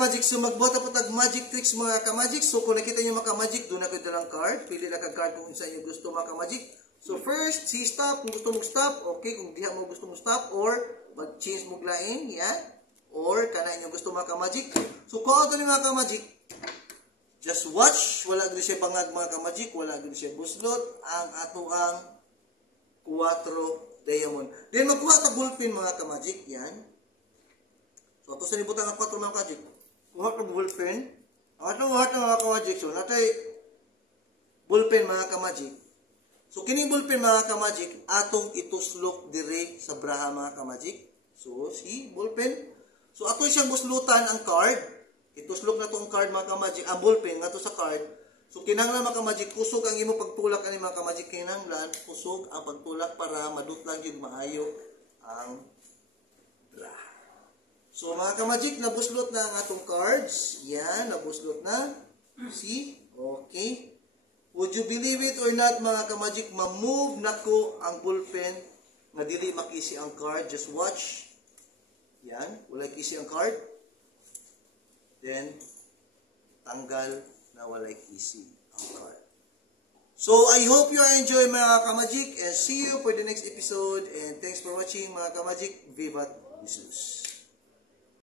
ka-magic, so magbuhat po tag magic tricks mga ka-magic. So kung nakita niyo mga ka-magic, doon na kayo dalang card. Pili lang kag card kung isa niyo gusto mga ka-magic. So first, si stop, kung gusto mo stop, okay, kung diha mo gusto mo stop, or mag-change mo lain, yan. Or kana inyo gusto mga ka-magic. So kung ano ni mga ka-magic, just watch, wala gid siya bangag mga ka-magic, wala gid siya buslot, ang ato ang 4 diamond. Then magkuha ta ballpen mga ka-magic, yan. So, ito sa nibutan ng 4 mga ka-magic. Kuha ka ballpen. Ang atong mga ka-magic. So, natay ballpen mga ka-magic. So, kining ballpen mga ka-magic, atong ituslok dire sa braha mga ka-magic. So, si ballpen. So, ato siyang buslutan ang card. Ituslok na to ang card mga ka-magic. Ang ballpen nga to sa card. So, kinanglan mga ka-magic, kusog ang imo pagtulak ani mga ka-magic. Kinanglan, kusog ang pagtulak para madutlang yun maayo ang braha. So, mga ka-magic, nabuslot na ang atong cards. Yan, nabuslot na. See? Okay. Would you believe it or not, mga ka-magic, ma-move na ko ang ballpen na dili makisi ang card. Just watch. Yan, wala kisi ang card. Then, tanggal na wala kisi ang card. So, I hope you enjoy mga ka-magic and see you for the next episode. And thanks for watching mga ka-magic. Vivat Jesus!